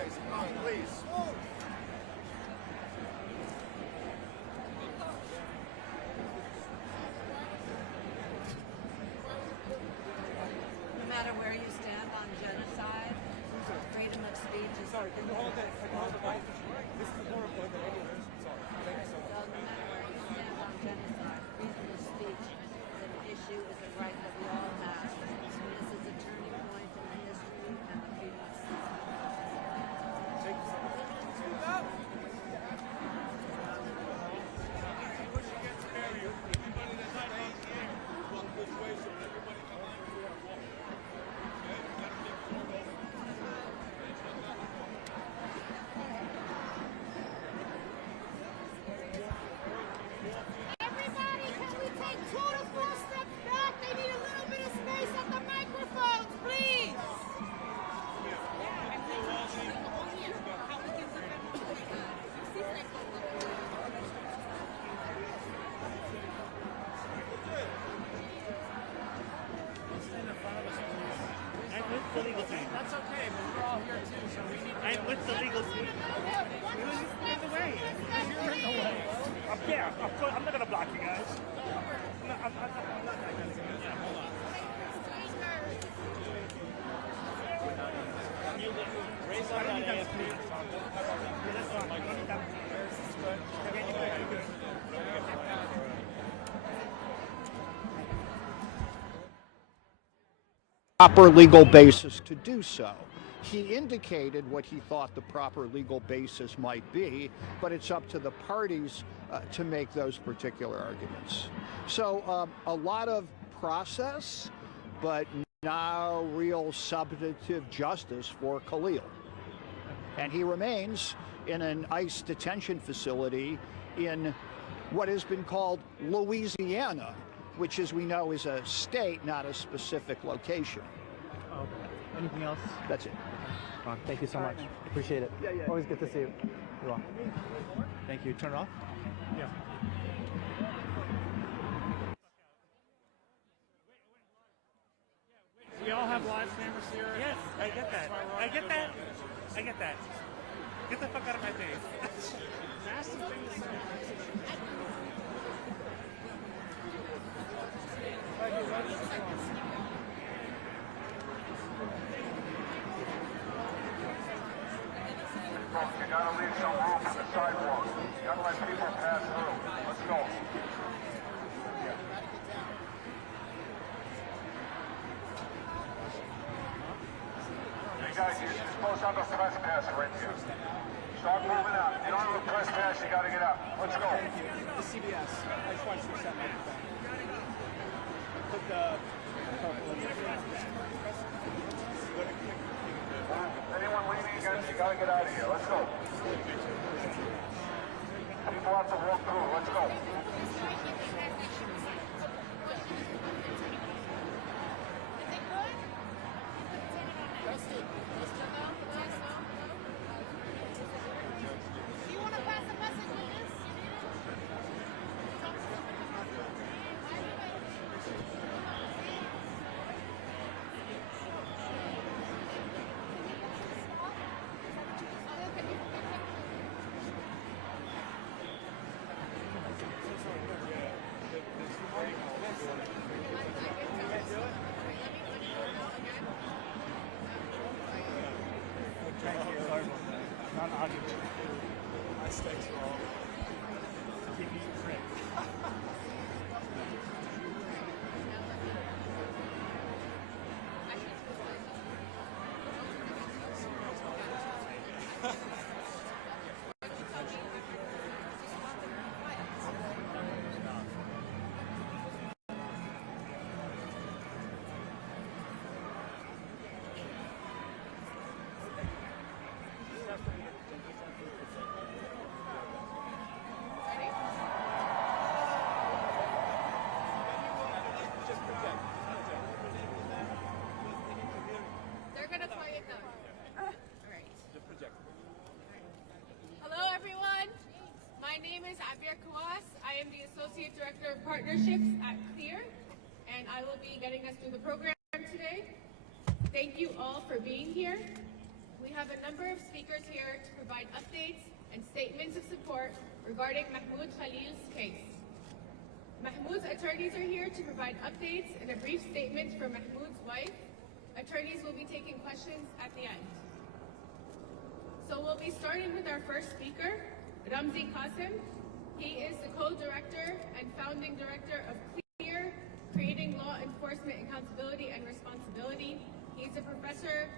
guys, come on, please. No matter where you stand on genocide, freedom of speech is... Sorry, can you hold it? Can you hold the mic? This is more important than any others. Sorry. Thank you so much. No matter where you stand on genocide, freedom of speech is an issue, is a right that we all have. And this is a turning point in the history and the freedom of speech. Thank you so much. Speak up! Everybody, can we take 2 to 4 steps back? They need a little bit of space at the microphones, please. I'm with the legal team. That's okay, but we're all here too, so we need to... I'm with the legal team. You're in the way. You're in the way. I'm not gonna block you guys. I'm not yeah, hold on. Raise on that AFP. That's fine. Proper legal basis to do so. He indicated what he thought the proper legal basis might be, but it's up to the parties to make those particular arguments. So a lot of process, but no real substantive justice for Khalil. And he remains in an ICE detention facility in what has been called Louisiana, which, as we know, is a state, not a specific location. Okay. Anything else? That's it. Thank you so much. Appreciate it. Yeah. Always good to see you. You're welcome. Thank you. Turn it off? Yeah. We all have live cameras here. Yes, I get that. I get that. Get the fuck out of my face. Nasty thing to say. You gotta leave some room for the sidewalk. You gotta let people pass through. Let's go. Hey guys, you're supposed to have a press pass right here. Start moving out. If you don't have a press pass, you gotta get out. Let's go. The CBS. I just want to see something. Put the... Anyone leaving, you gotta get out of here. Let's go. People have to walk through. Let's go. Do you want to pass a message with this? Non-audio. My stakes are all... Give me your friend. They're going to quiet down. All right. Hello, everyone. My name is Abir Kawas. I am the Associate Director of Partnerships at CLEAR, and I will be getting us through the program today. Thank you all for being here. We have a number of speakers here to provide updates and statements of support regarding Mahmoud Khalil's case. Mahmoud's attorneys are here to provide updates and a brief statement from Mahmoud's wife. Attorneys will be taking questions at the end. So we'll be starting with our first speaker, Ramzi Qasim. He is the co-director and founding director of CLEAR, Creating Law Enforcement Accountability and Responsibility. He's a professor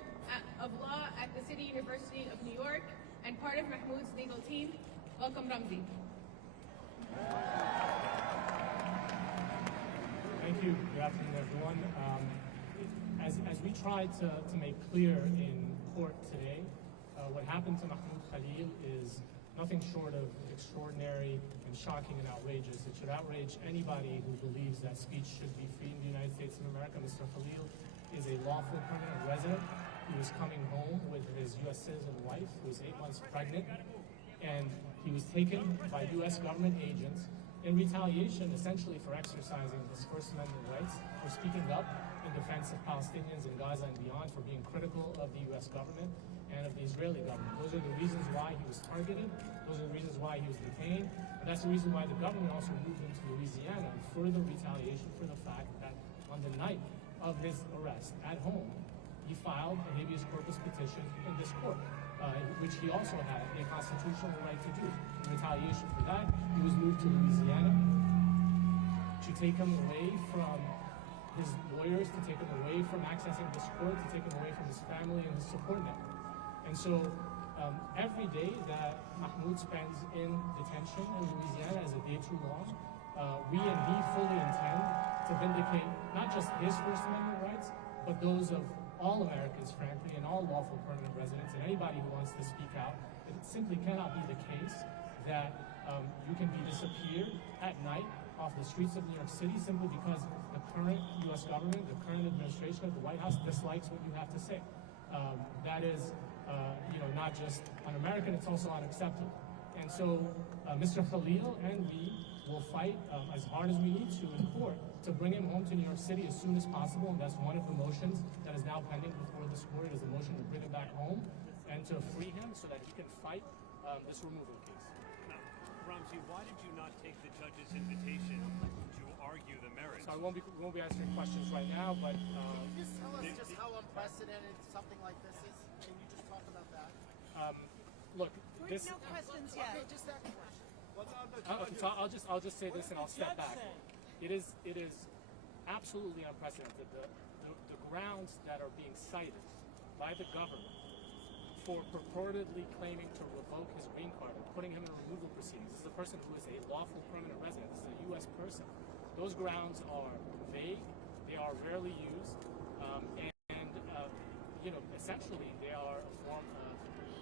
of law at the City University of New York and part of Mahmoud's legal team. Welcome, Ramzi. Thank you. Good afternoon, everyone. As we tried to make clear in court today, what happened to Mahmoud Khalil is nothing short of extraordinary and shocking and outrageous. It should outrage anybody who believes that speech should be free in the United States of America. Mr. Khalil is a lawful permanent resident. He was coming home with his U.S. citizen wife, who was 8 months pregnant, and he was taken by U.S. government agents in retaliation, essentially for exercising his First Amendment rights, for speaking up in defense of Palestinians in Gaza and beyond, for being critical of the U.S. government and of the Israeli government. Those are the reasons why he was targeted. Those are the reasons why he was detained. And that's the reason why the government also moved him to Louisiana in further retaliation for the fact that on the night of his arrest at home, he filed a habeas corpus petition in this court, which he also had a constitutional right to do. In retaliation for that, he was moved to Louisiana to take him away from his lawyers, to take him away from accessing this court, to take him away from his family and his support network. And so every day that Mahmoud spends in detention in Louisiana as a day too long, we and he fully intend to vindicate not just his First Amendment rights, but those of all Americans, frankly, and all lawful permanent residents, and anybody who wants to speak out. It simply cannot be the case that you can be disappeared at night off the streets of New York City simply because the current U.S. government, the current administration of the White House dislikes what you have to say. That is, not just un-American, it's also unacceptable. And so Mr. Khalil and we will fight as hard as we need to in court to bring him home to New York City as soon as possible, and that's one of the motions that is now pending before this court, is a motion to bring him back home and to free him so that he can fight this removal case. Now, Ramzi, why did you not take the judge's invitation to argue the merits? So I won't be answering questions right now, but Can you just tell us just how unprecedented something like this is? Can you just talk about that? look, this. No questions yet. Okay, just that question. So I'll just say this and I'll step back. It is absolutely unprecedented. The grounds that are being cited by the government for purportedly claiming to revoke his green card and putting him in removal proceedings. This is a person who is a lawful permanent resident. This is a U.S. person. Those grounds are vague. They are rarely used, and essentially they are a form of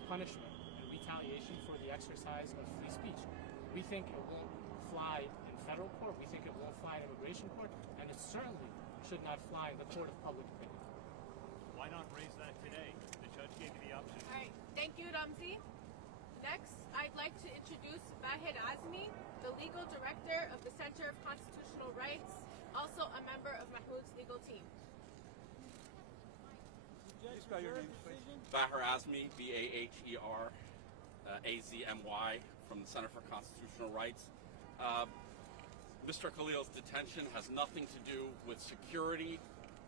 punishment and retaliation for the exercise of free speech. We think it won't fly in federal court. We think it won't fly in immigration court, and it certainly should not fly in the court of public opinion. Why not raise that today? The judge gave you the option. All right, thank you, Ramzi. Next, I'd like to introduce Vahid Azmi, the legal director of the Center of Constitutional Rights, also a member of Mahmoud's legal team. Bahir Azmi, B-A-H-E-R, A-Z-M-Y, from the Center for Constitutional Rights. Mr. Khalil's detention has nothing to do with security.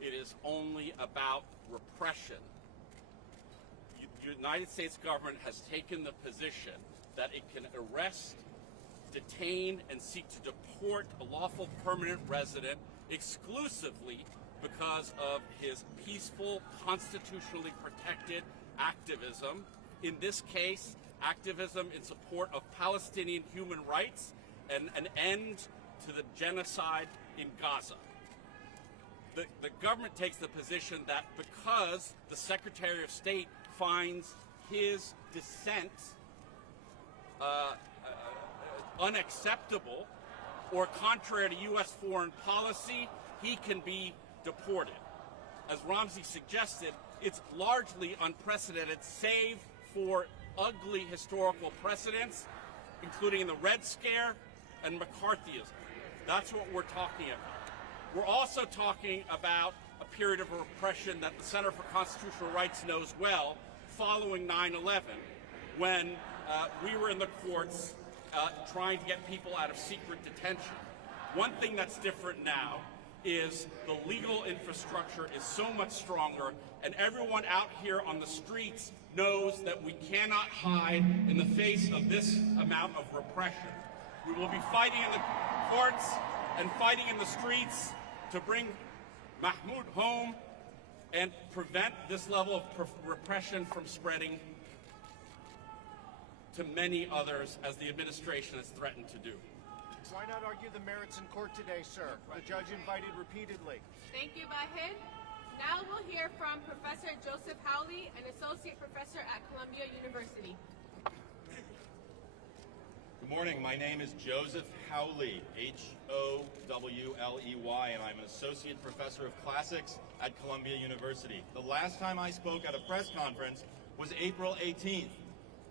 It is only about repression. The United States government has taken the position that it can arrest, detain, and seek to deport a lawful permanent resident exclusively because of his peaceful, constitutionally protected activism. In this case, activism in support of Palestinian human rights and an end to the genocide in Gaza. The government takes the position that because the Secretary of State finds his dissent unacceptable or contrary to U.S. foreign policy, he can be deported. As Ramzi suggested, it's largely unprecedented, save for ugly historical precedents, including the Red Scare and McCarthyism. That's what we're talking about. We're also talking about a period of repression that the Center for Constitutional Rights knows well following 9/11, when we were in the courts trying to get people out of secret detention. One thing that's different now is the legal infrastructure is so much stronger, and everyone out here on the streets knows that we cannot hide in the face of this amount of repression. We will be fighting in the courts and fighting in the streets to bring Mahmoud home and prevent this level of repression from spreading to many others, as the administration has threatened to do. Why not argue the merits in court today, sir? The judge invited repeatedly. Thank you, Bahid. Now we'll hear from Professor Joseph Howley, an associate professor at Columbia University. Good morning. My name is Joseph Howley, H-O-W-L-E-Y, and I'm an associate professor of classics at Columbia University. The last time I spoke at a press conference was April 18th.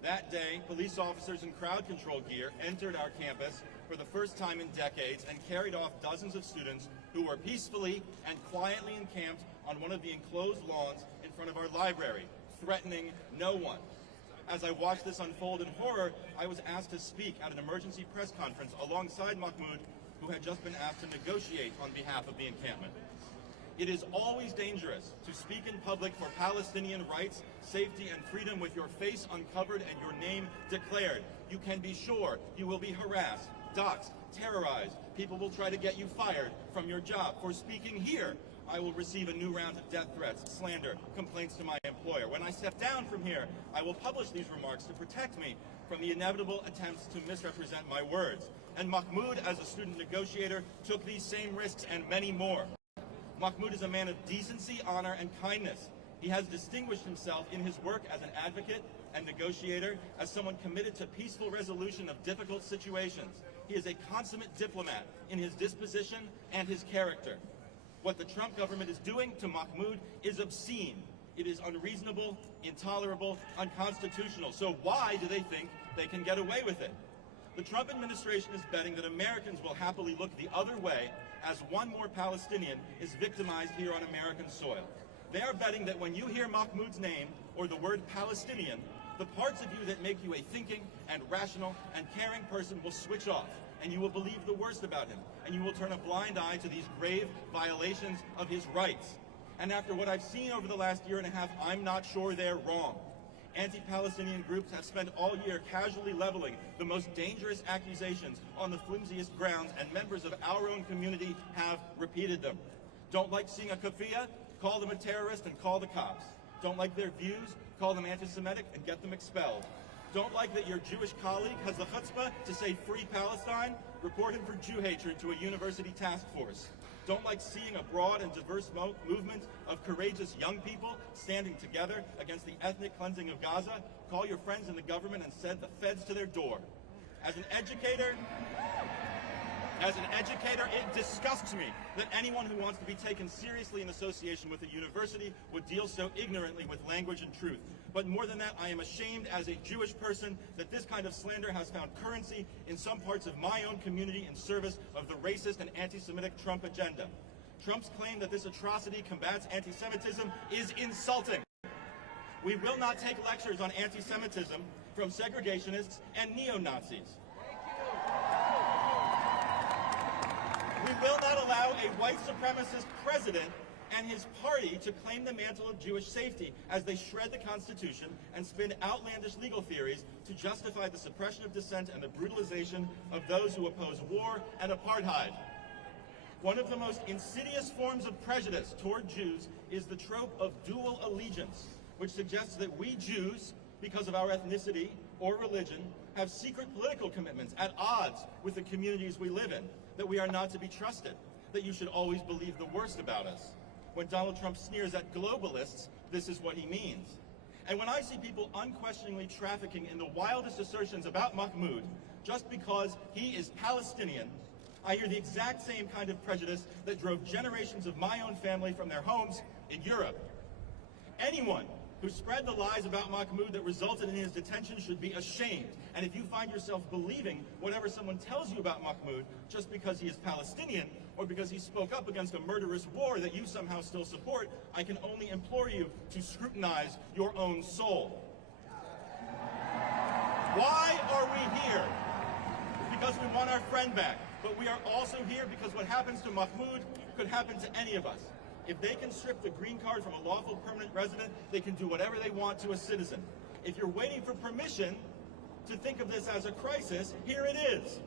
That day, police officers in crowd control gear entered our campus for the first time in decades and carried off dozens of students who were peacefully and quietly encamped on one of the enclosed lawns in front of our library, threatening no one. As I watched this unfold in horror, I was asked to speak at an emergency press conference alongside Mahmoud, who had just been asked to negotiate on behalf of the encampment. It is always dangerous to speak in public for Palestinian rights, safety, and freedom with your face uncovered and your name declared. You can be sure you will be harassed, doxxed, terrorized. People will try to get you fired from your job. For speaking here, I will receive a new round of death threats, slander, complaints to my employer. When I step down from here, I will publish these remarks to protect me from the inevitable attempts to misrepresent my words. And Mahmoud, as a student negotiator, took these same risks and many more. Mahmoud is a man of decency, honor, and kindness. He has distinguished himself in his work as an advocate and negotiator, as someone committed to peaceful resolution of difficult situations. He is a consummate diplomat in his disposition and his character. What the Trump government is doing to Mahmoud is obscene. It is unreasonable, intolerable, unconstitutional. So why do they think they can get away with it? The Trump administration is betting that Americans will happily look the other way as one more Palestinian is victimized here on American soil. They are betting that when you hear Mahmoud's name or the word Palestinian, the parts of you that make you a thinking and rational and caring person will switch off, and you will believe the worst about him, and you will turn a blind eye to these grave violations of his rights. And after what I've seen over the last year and a half, I'm not sure they're wrong. Anti-Palestinian groups have spent all year casually leveling the most dangerous accusations on the flimsiest grounds, and members of our own community have repeated them. Don't like seeing a kafiyeh? Call them a terrorist and call the cops. Don't like their views? Call them anti-Semitic and get them expelled. Don't like that your Jewish colleague has the chutzpah to say free Palestine? Report him for Jew hatred to a university task force. Don't like seeing a broad and diverse movement of courageous young people standing together against the ethnic cleansing of Gaza? Call your friends in the government and send the feds to their door. As an educator, it disgusts me that anyone who wants to be taken seriously in association with a university would deal so ignorantly with language and truth. But more than that, I am ashamed as a Jewish person that this kind of slander has found currency in some parts of my own community in service of the racist and anti-Semitic Trump agenda. Trump's claim that this atrocity combats anti-Semitism is insulting. We will not take lectures on anti-Semitism from segregationists and neo-Nazis. We will not allow a white supremacist president and his party to claim the mantle of Jewish safety as they shred the Constitution and spin outlandish legal theories to justify the suppression of dissent and the brutalization of those who oppose war and apartheid. One of the most insidious forms of prejudice toward Jews is the trope of dual allegiance, which suggests that we Jews, because of our ethnicity or religion, have secret political commitments at odds with the communities we live in, that we are not to be trusted, that you should always believe the worst about us. When Donald Trump sneers at globalists, this is what he means. And when I see people unquestioningly trafficking in the wildest assertions about Mahmoud just because he is Palestinian, I hear the exact same kind of prejudice that drove generations of my own family from their homes in Europe. Anyone who spread the lies about Mahmoud that resulted in his detention should be ashamed. And if you find yourself believing whatever someone tells you about Mahmoud just because he is Palestinian or because he spoke up against a murderous war that you somehow still support, I can only implore you to scrutinize your own soul. Why are we here? Because we want our friend back. But we are also here because what happens to Mahmoud could happen to any of us. If they can strip the green card from a lawful permanent resident, they can do whatever they want to a citizen. If you're waiting for permission to think of this as a crisis, here it is.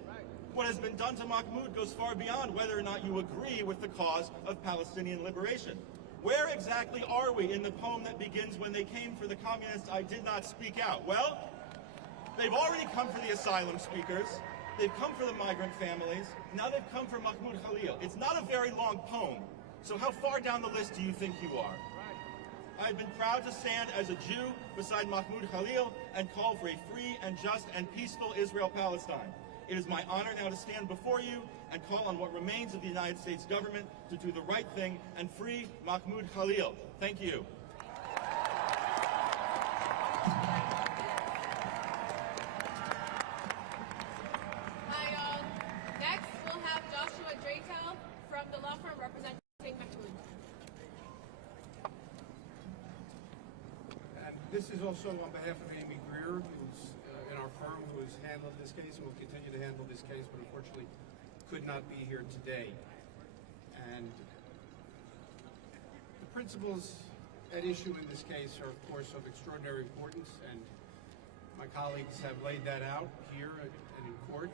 What has been done to Mahmoud goes far beyond whether or not you agree with the cause of Palestinian liberation. Where exactly are we in the poem that begins, "When they came for the communists, I did not speak out"? Well, they've already come for the asylum seekers. They've come for the migrant families. Now they've come for Mahmoud Khalil. It's not a very long poem. So how far down the list do you think you are? I've been proud to stand as a Jew beside Mahmoud Khalil and call for a free and just and peaceful Israel-Palestine. It is my honor now to stand before you and call on what remains of the United States government to do the right thing and free Mahmoud Khalil. Thank you. Next, we'll have Joshua Draytel from the law firm representing Mahmoud. And this is also on behalf of Amy Greer, who's in our firm, who has handled this case and will continue to handle this case, but unfortunately could not be here today. And the principles at issue in this case are, of course, of extraordinary importance, and my colleagues have laid that out here and in court.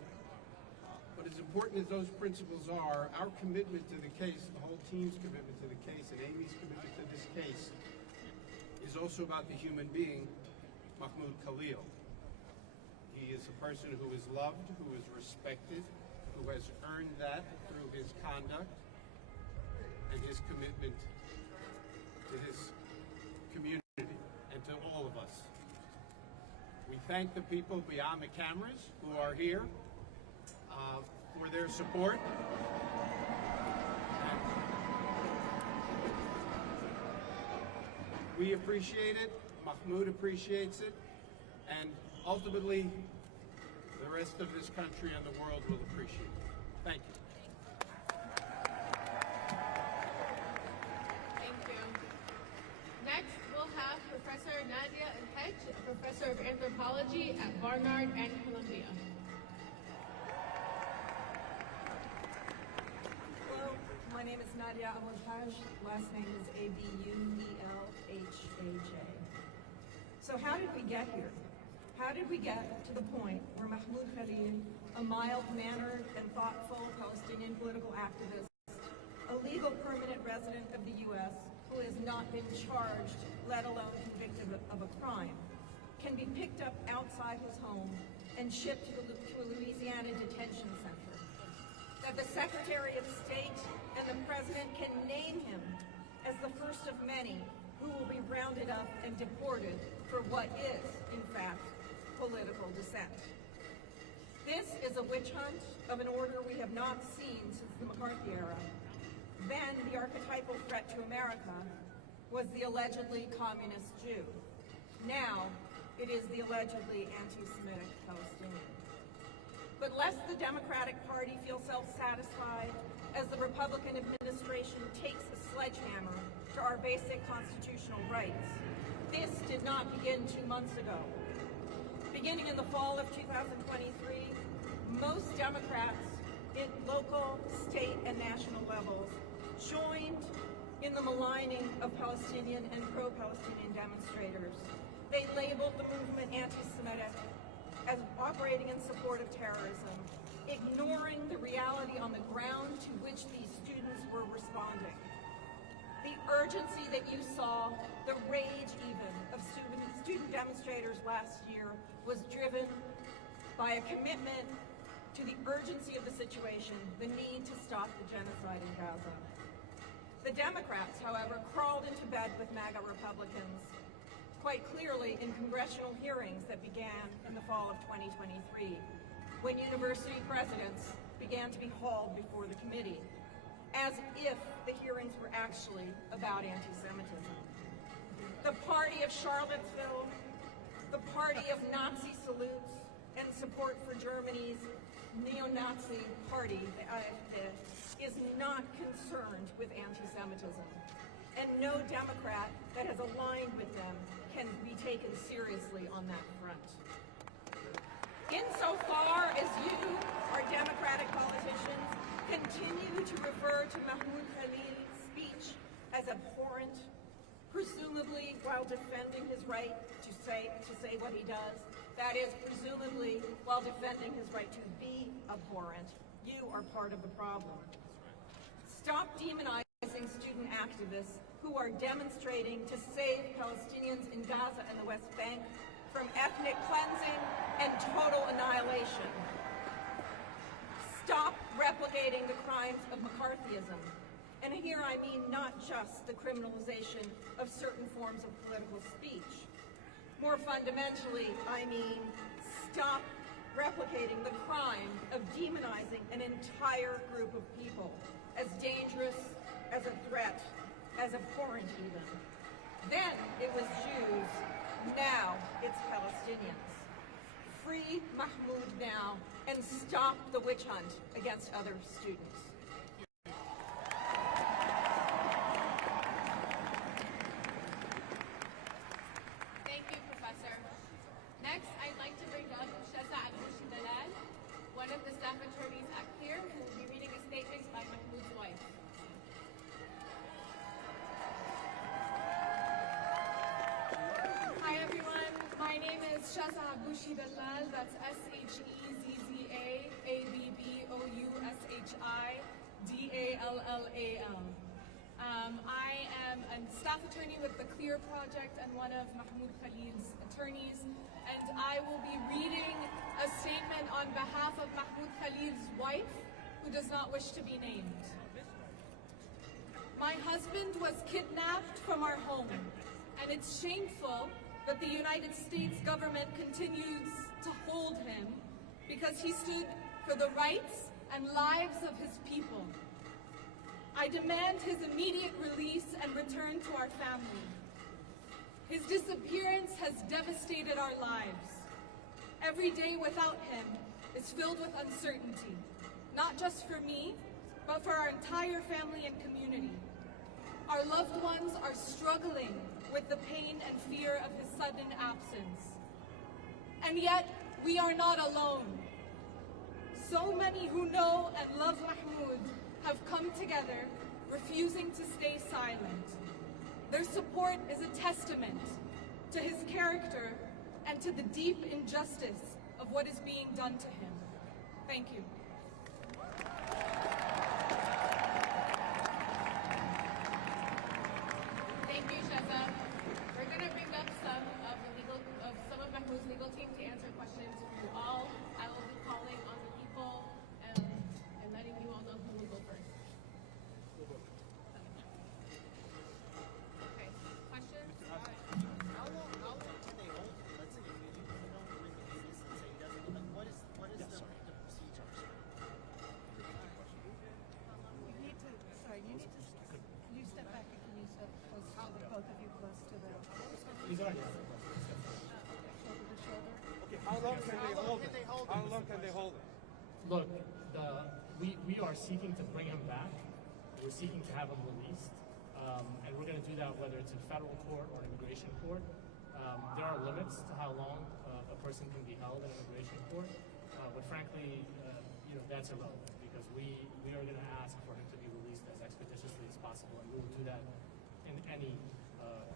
But as important as those principles are, our commitment to the case, the whole team's commitment to the case, and Amy's commitment to this case, is also about the human being, Mahmoud Khalil. He is a person who is loved, who is respected, who has earned that through his conduct and his commitment to his community and to all of us. We thank the people beyond the cameras who are here for their support. We appreciate it, Mahmoud appreciates it, and ultimately the rest of this country and the world will appreciate it. Thank you. Thank you. Next, we'll have Professor Nadia El-Haj, a professor of anthropology at Barnard and Columbia. Hello, my name is Nadia El-Haj. Last name is Abouelhaj. So how did we get here? How did we get to the point where Mahmoud Khalil, a mild-mannered and thoughtful Palestinian political activist, a legal permanent resident of the U.S. who has not been charged, let alone convicted of a crime, can be picked up outside his home and shipped to a Louisiana detention center? That the Secretary of State and the President can name him as the first of many who will be rounded up and deported for what is, in fact, political dissent. This is a witch hunt of an order we have not seen since the McCarthy era. Then the archetypal threat to America was the allegedly communist Jew. Now it is the allegedly anti-Semitic Palestinian. But lest the Democratic Party feel self-satisfied as the Republican administration takes a sledgehammer to our basic constitutional rights, this did not begin 2 months ago. Beginning in the fall of 2023, most Democrats in local, state, and national levels joined in the maligning of Palestinian and pro-Palestinian demonstrators. They labeled the movement anti-Semitic as operating in support of terrorism, ignoring the reality on the ground to which these students were responding. The urgency that you saw, the rage even, of student demonstrators last year was driven by a commitment to the urgency of the situation, the need to stop the genocide in Gaza. The Democrats, however, crawled into bed with MAGA Republicans quite clearly in congressional hearings that began in the fall of 2023, when university presidents began to be hauled before the committee, as if the hearings were actually about anti-Semitism. the party of Charlottesville, the party of Nazi salutes and support for Germany's neo-Nazi party, the AfD, is not concerned with anti-Semitism. And no Democrat that has aligned with them can be taken seriously on that front. Insofar as you, our Democratic politicians, continue to refer to Mahmoud Khalil's speech as abhorrent, presumably while defending his right to say what he does, that is, presumably while defending his right to be abhorrent, you are part of the problem. Stop demonizing student activists who are demonstrating to save Palestinians in Gaza and the West Bank from ethnic cleansing and total annihilation. Stop replicating the crimes of McCarthyism. And here I mean not just the criminalization of certain forms of political speech. More fundamentally, I mean stop replicating the crime of demonizing an entire group of people as dangerous, as a threat, as abhorrent even. Then it was Jews, now it's Palestinians. Free Mahmoud now and stop the witch hunt against other students. Thank you, Professor. Next, I'd like to bring up Shaza Dalal, one of the staff attorneys up here, who will be reading a statement by Mahmoud's wife. Hi everyone, my name is Shaza Dalal, that's SHEZZAABBOUSHIDALLAL. I am a staff attorney with the CLEAR Project and one of Mahmoud Khalil's attorneys, and I will be reading a statement on behalf of Mahmoud Khalil's wife, who does not wish to be named. My husband was kidnapped from our home, and it's shameful that the United States government continues to hold him because he stood for the rights and lives of his people. I demand his immediate release and return to our family. His disappearance has devastated our lives. Every day without him is filled with uncertainty, not just for me, but for our entire family and community. Our loved ones are struggling with the pain and fear of his sudden absence. And yet, we are not alone. So many who know and love Mahmoud have come together, refusing to stay silent. Their support is a testament to his character and to the deep injustice of what is being done to him. Thank you. Thank you, Shaza. We're going to bring up some of Mahmoud's legal team to answer questions from you all. I will be calling on the people and letting you all know who will go first. Okay, questions? How long can they hold him? Let's say if you don't bring the witness and say he doesn't, like, what is the procedure? Can you step back and can you step close to both of you close to the He's already shoulder to shoulder? Okay, how long can they hold it? How long can they hold it? Look, we are seeking to bring him back. We're seeking to have him released. And we're going to do that whether it's in federal court or immigration court. There are limits to how long a person can be held in immigration court. But frankly, that's irrelevant because we are going to ask for him to be released as expeditiously as possible, and we will do that in any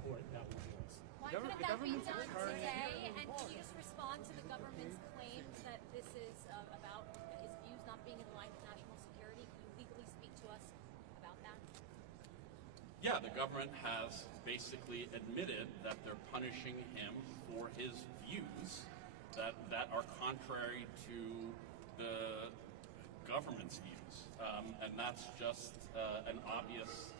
court that will choose. Why couldn't that be done today? And can you just respond to the government's claims that this is about his views not being in line with national security? Can you legally speak to us about that? Yeah, the government has basically admitted that they're punishing him for his views that are contrary to the government's views. And that's just an obvious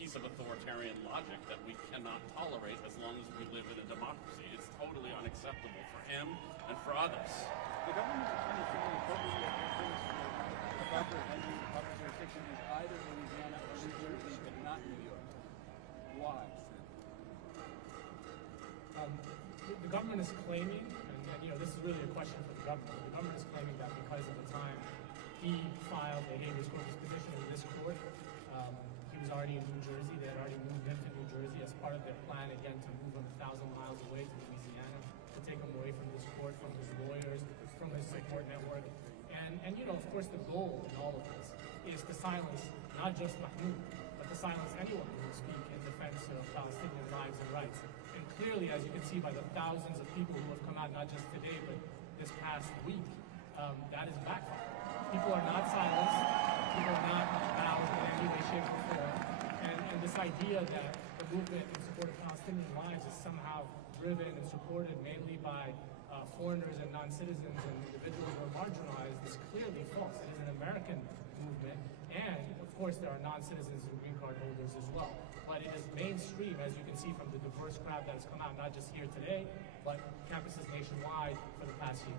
piece of authoritarian logic that we cannot tolerate as long as we live in a democracy. It's totally unacceptable for him and for others. The government is trying to say appropriate the proper jurisdiction is either Louisiana or New Jersey, but not New York. Why? The government is claiming, and this is really a question for the government. The government is claiming that because of the time he filed a habeas corpus petition in this court, he was already in New Jersey. They had already moved him to New Jersey as part of their plan, again, to move him 1,000 miles away to Louisiana, to take him away from this court, from his lawyers, from his support network. And of course, the goal in all of this is to silence not just Mahmoud, but to silence anyone who will speak in defense of Palestinian lives and rights. And clearly, as you can see by the thousands of people who have come out, not just today, but this past week, that is backfired. People are not silenced. People are not bowed in any way, shape, or form. And this idea that the movement in support of Palestinian lives is somehow driven and supported mainly by foreigners and non-citizens and individuals who are marginalized is clearly false. It is an American movement, and of course there are non-citizens and green card holders as well. But it is mainstream, as you can see from the diverse crowd that has come out, not just here today, but campuses nationwide for the past year.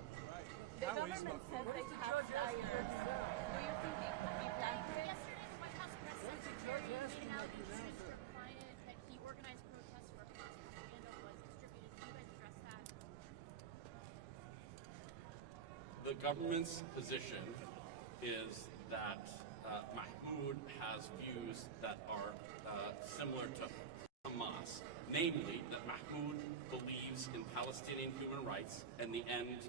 The government says they have flyers. Do you think he planted? Yesterday, the White House press secretary made allegations for a client that he organized protests where false propaganda was distributed. Can you guys address that? The government's position is that Mahmoud has views that are similar to Hamas, namely that Mahmoud believes in Palestinian human rights and the end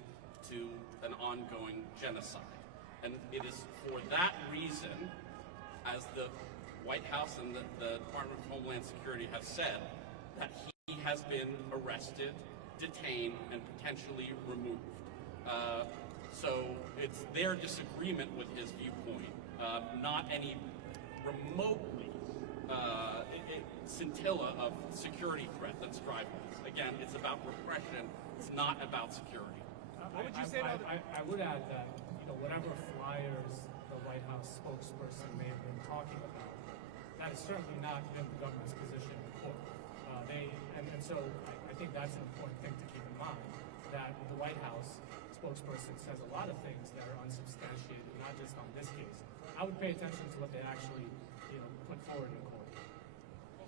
to an ongoing genocide. And it is for that reason, as the White House and the Department of Homeland Security have said, that he has been arrested, detained, and potentially removed. So it's their disagreement with his viewpoint, not any remotely scintilla of security threat that's driving this. Again, it's about repression. It's not about security. What would you say? I would add that whatever flyers the White House spokesperson may have been talking about, that has certainly not been the government's position in court. And so I think that's an important thing to keep in mind, that the White House spokesperson says a lot of things that are unsubstantiated, not just on this case. I would pay attention to what they actually put forward in court.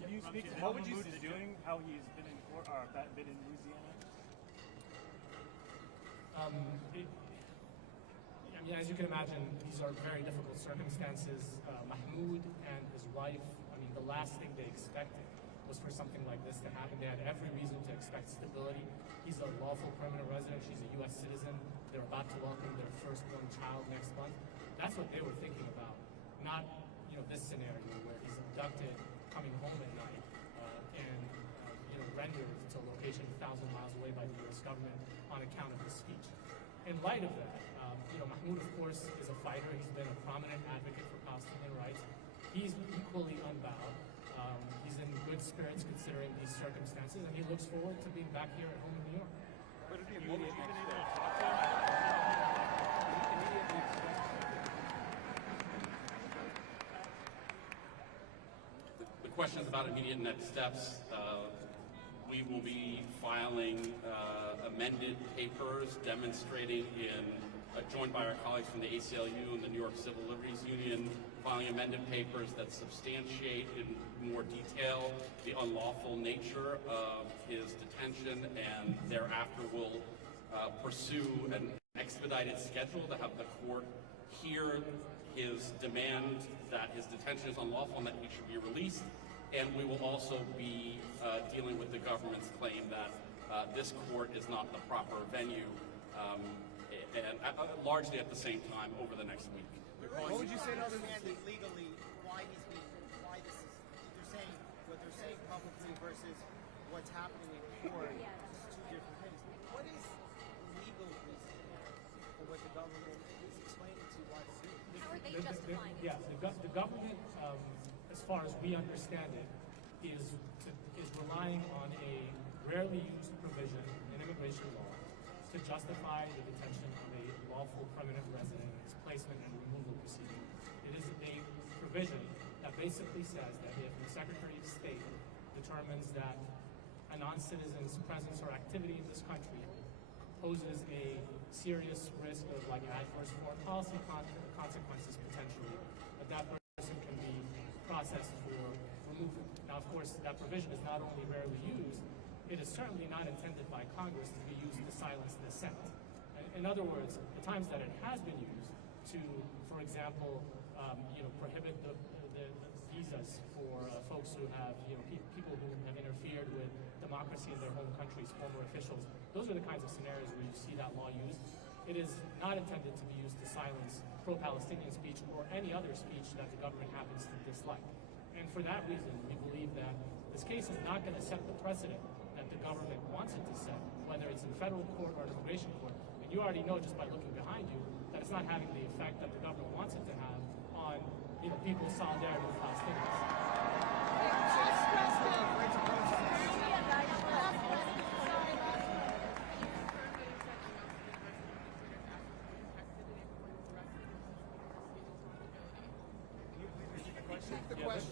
Can you speak to what would you say doing? How he's been in court or been in Louisiana? As you can imagine, these are very difficult circumstances. Mahmoud and his wife, the last thing they expected was for something like this to happen. They had every reason to expect stability. He's a lawful permanent resident. She's a U.S. citizen. They're about to welcome their firstborn child next month. That's what they were thinking about, not this scenario where he's abducted, coming home at night, and rendered to a location 1,000 miles away by the U.S. government on account of his speech. In light of that, Mahmoud, of course, is a fighter. He's been a prominent advocate for Palestinian rights. He's equally unbowed. He's in good spirits considering these circumstances, and he looks forward to being back here at home in New York. What are the immediate next steps? The questions about immediate next steps, we will be filing amended papers demonstrating joined by our colleagues from the ACLU and the New York Civil Liberties Union, filing amended papers that substantiate in more detail the unlawful nature of his detention, and thereafter will pursue an expedited schedule to have the court hear his demand that his detention is unlawful and that he should be released. And we will also be dealing with the government's claim that this court is not the proper venue, and largely at the same time over the next week. What would you say to others legally why this is? They're saying what they're saying publicly versus what's happening in court. It's two different things. What is the legal reason for what the government is explaining to why they're doing? How are they justifying it? Yeah, the government, as far as we understand it, is relying on a rarely used provision in immigration law to justify the detention of a lawful permanent resident in his placement and removal proceeding. It is a provision that basically says that if the Secretary of State determines that a non-citizen's presence or activity in this country poses a serious risk of adverse foreign policy consequences potentially, that person can be processed for removal. Now, of course, that provision is not only rarely used, it is certainly not intended by Congress to be used to silence dissent. In other words, the times that it has been used to, for example, prohibit the visas for folks who have, people who have interfered with democracy in their home countries, former officials, those are the kinds of scenarios where you see that law used. It is not intended to be used to silence pro-Palestinian speech or any other speech that the government happens to dislike. And for that reason, we believe that this case is not going to set the precedent that the government wants it to set, whether it's in federal court or an immigration court. And you already know just by looking behind you that it's not having the effect that the government wants it to have on people's solidarity with Palestinians.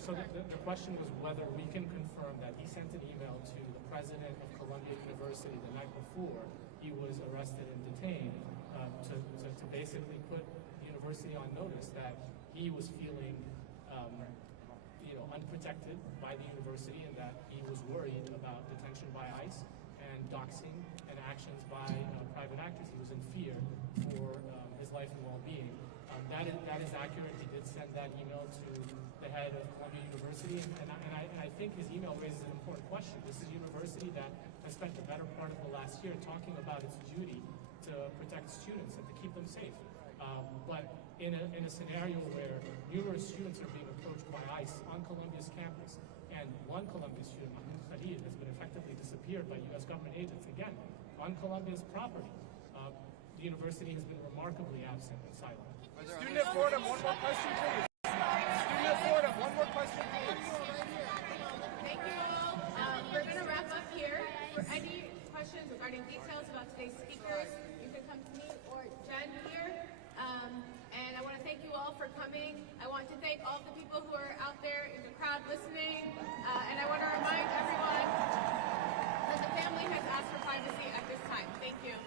So the question was whether we can confirm that he sent an email to the president of Columbia University the night before he was arrested and detained to basically put the university on notice that he was feeling unprotected by the university and that he was worried about detention by ICE and doxing and actions by private actors. He was in fear for his life and well-being. That is accurate. He did send that email to the head of Columbia University, and I think his email raises an important question. This is a university that has spent the better part of the last year talking about its duty to protect students and to keep them safe. But in a scenario where numerous students are being approached by ICE on Columbia's campus, and one Columbia student, Mahmoud Khalil, has been effectively disappeared by U.S. government agents, again, on Columbia's property, the university has been remarkably absent and silent. Student at Fordham, one more question, please. Student at Fordham, one more question, please. Thank you all. We're going to wrap up here. For any questions regarding details about today's speakers, you can come to me or Jen here. And I want to thank you all for coming. I want to thank all the people who are out there in the crowd listening. And I want to remind everyone that the family has asked for privacy at this time. Thank you.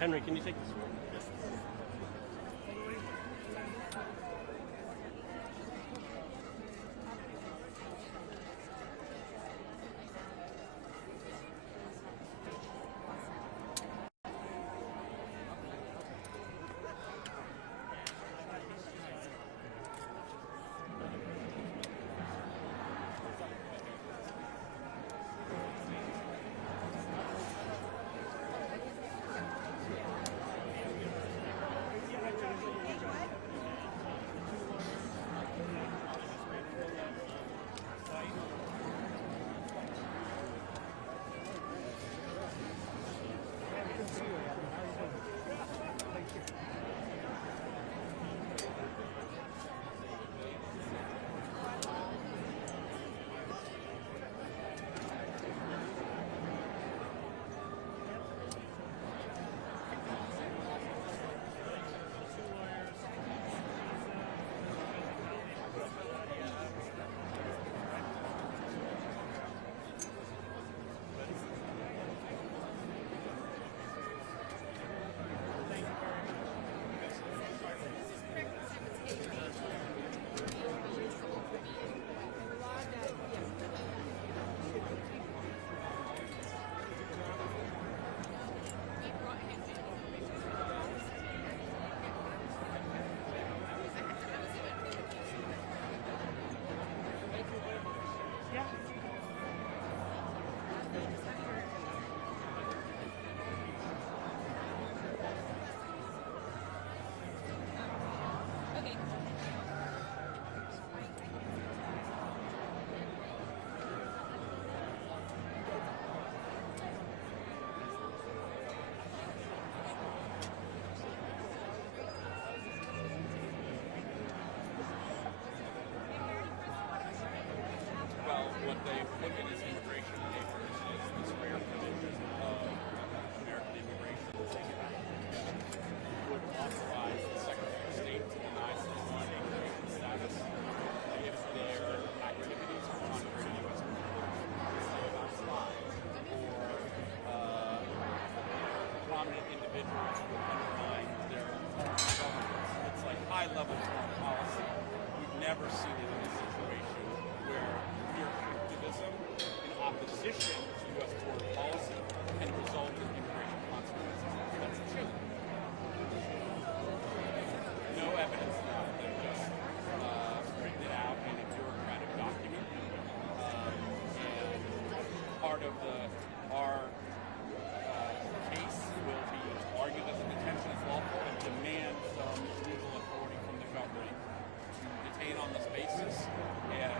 Henry, can you take this one? look at his immigration papers, is this rare provision of American immigration would authorize the Secretary of State to deny someone immigration status if their activities are contrary to U.S. or prominent individuals who undermine their governments. It's like high-level foreign policy. We've never seen it in a situation where mere activism in opposition to U.S. foreign policy can result in immigration consequences. That's Chile. No evidence now. They've just written it out in a bureaucratic document. And part of our case will be to argue that the detention is lawful and demand some legal authority from the government to detain on this basis, and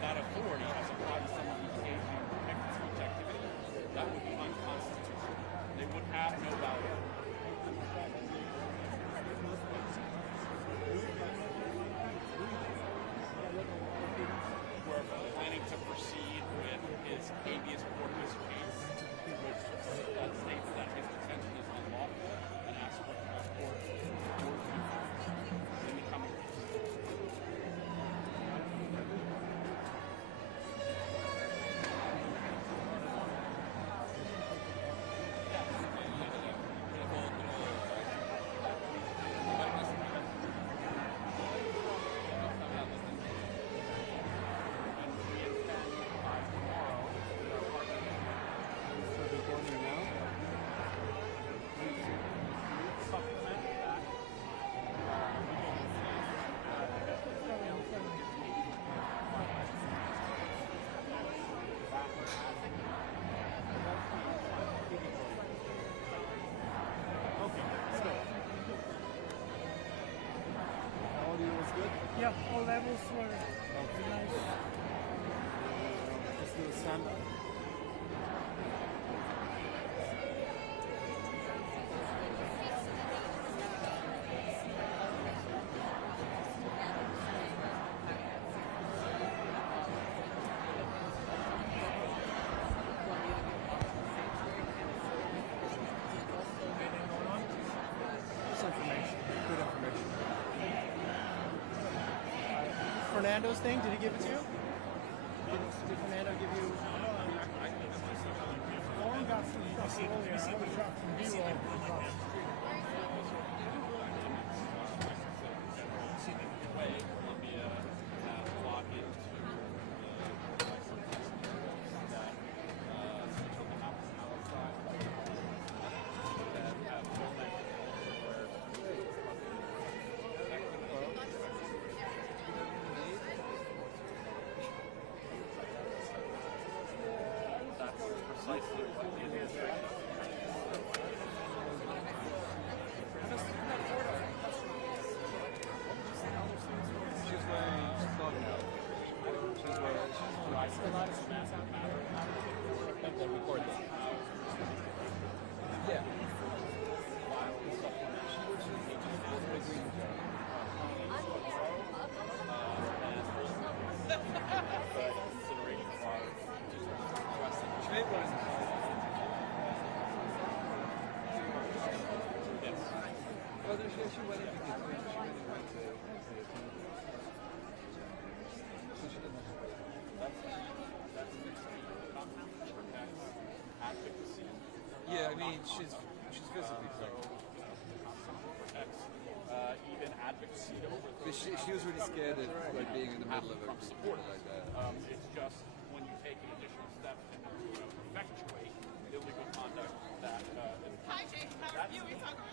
that authority, as applied to someone who's engaging in protected speech activity, that would be unconstitutional. They would have no value. We're planning to proceed with his habeas corpus case, which states that his detention is unlawful, and asks for court in the coming weeks. Yeah, all levels were nice. Let's do a stand up. Fernando's thing, did he give it to you? Did Fernando give you? Lauren got some stuff earlier. I was shot from B-roll. Precisely what the administration She's wearing club now. She's wearing. They record them. Yeah. Yeah, I mean, she's physically protected. Even advocacy to overthrow. But she was really scared of like being in the middle of a group like that. It's just when you take an additional step and perpetuate illegal conduct that. Hi, Jake. How are you? We talk about.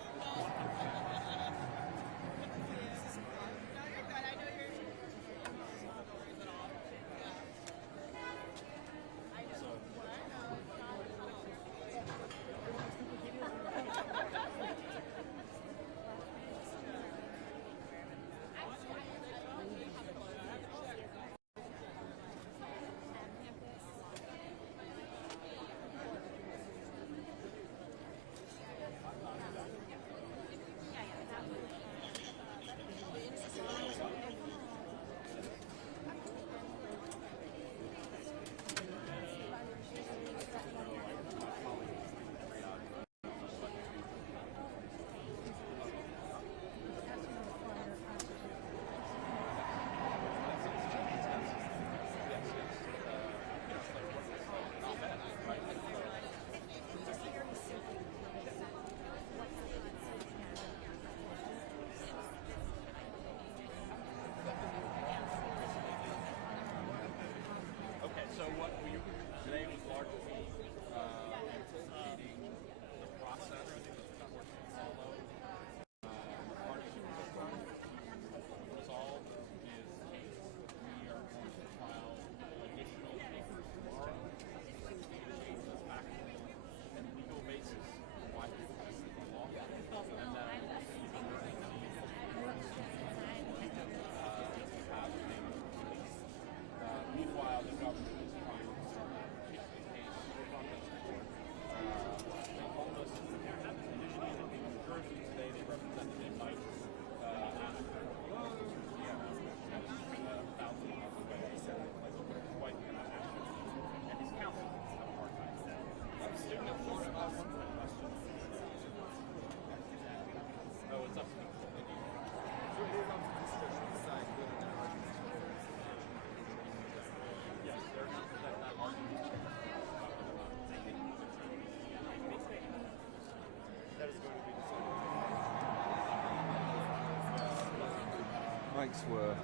strikes were.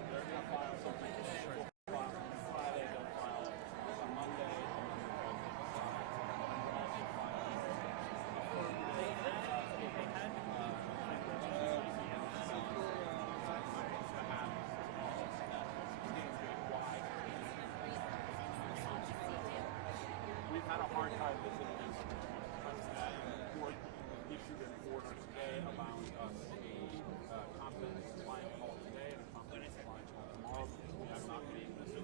We've had a hard time visiting this court issued an order today allowing us a confidence compliant call today and a confidence compliant call tomorrow because we have not been able to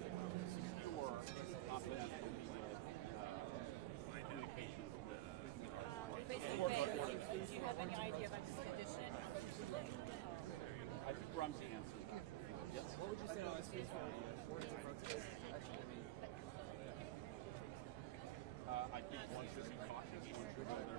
secure confidential legal communications with our court. Do you have any idea about this condition? I think Rumsey answered that. Yes. What would you say on this case? I think one should be cautious, one should know their